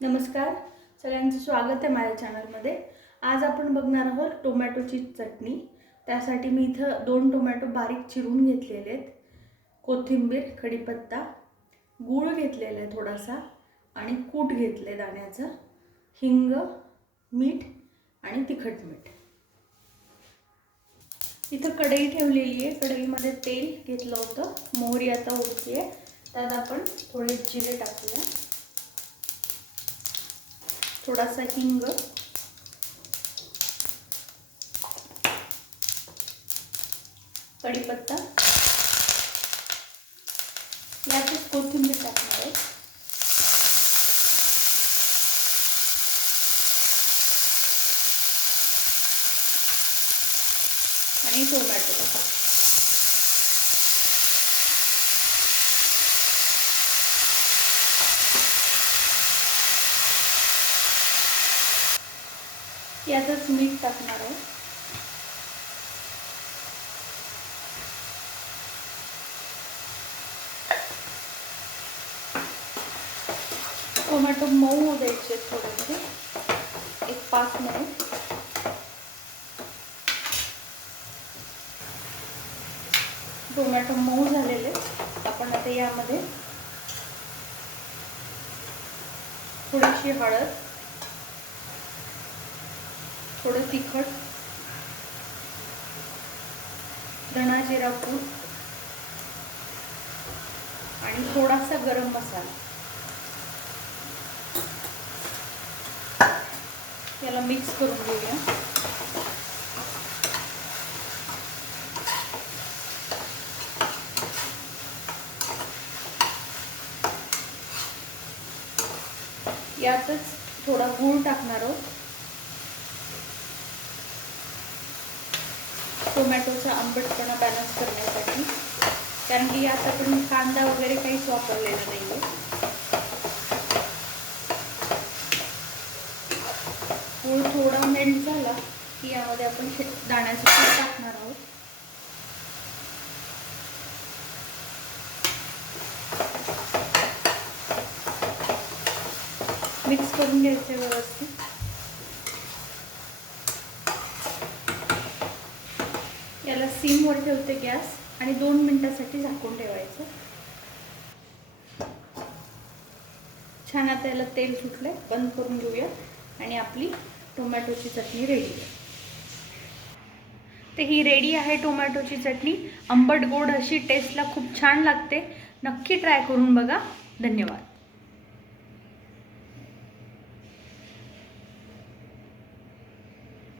नमस्कार. सगळ्यांचं स्वागत आहे माझ्या चॅनलमध्ये. आज आपण बघणार आहोत टोमॅटोची चटणी. त्यासाठी मी इथं दोन टोमॅटो बारीक चिरून घेतलेले आहेत. कोथिंबीर कढीपत्ता गूळ घेतलेला आहे थोडासा आणि कूट घेतले दाण्याचं. हिंग मीठ आणि तिखट मीठ. इथं कढई ठेवलेली आहे. कढईमध्ये तेल घेतलं होतं. मोहरी आता उडते आहे. त्यात आपण थोडे जिरे टाकूया. थोडासा हिंग. कढीपत्ता. यातच कोथिंबीर टाकणार आहे. आणि टोमॅटो. यातच मीठ टाकणार आहे. टोमॅटो मऊ द्यायचे थोडेसे. एक पाच मिनिट टोमॅटो मऊ झालेले. आपण आता यामध्ये थोडीशी हळद थोडं तिखट. धणा जिरा पूड आणि थोडासा गरम मसाला. याला मिक्स करून घेऊया. यातच थोडा गूळ टाकणार आहोत. टोमॅटोचा आंबटपणा बॅलन्स करण्यासाठी. कारण की यात आपण कांदा वगैरे काहीच वापरलेला नाही आहे गूळ थोडा मेल्ट झाला की यामध्ये आपण शे दाण्याचं पीठ टाकणार आहोत. मिक्स करून घ्यायचे व्यवस्थित. याला सीमवर ठेवते गॅस आणि दोन मिनिटासाठी झाकून ठेवायचं. छान आता याला तेल सुटलंय बंद करून घेऊया आणि आपली टोमॅटोची चटणी रेडी आहे. तर ही रेडी आहे टोमॅटोची चटणी. आंबट गोड अशी टेस्टला खूप छान लागते. नक्की ट्राय करून बघा. धन्यवाद.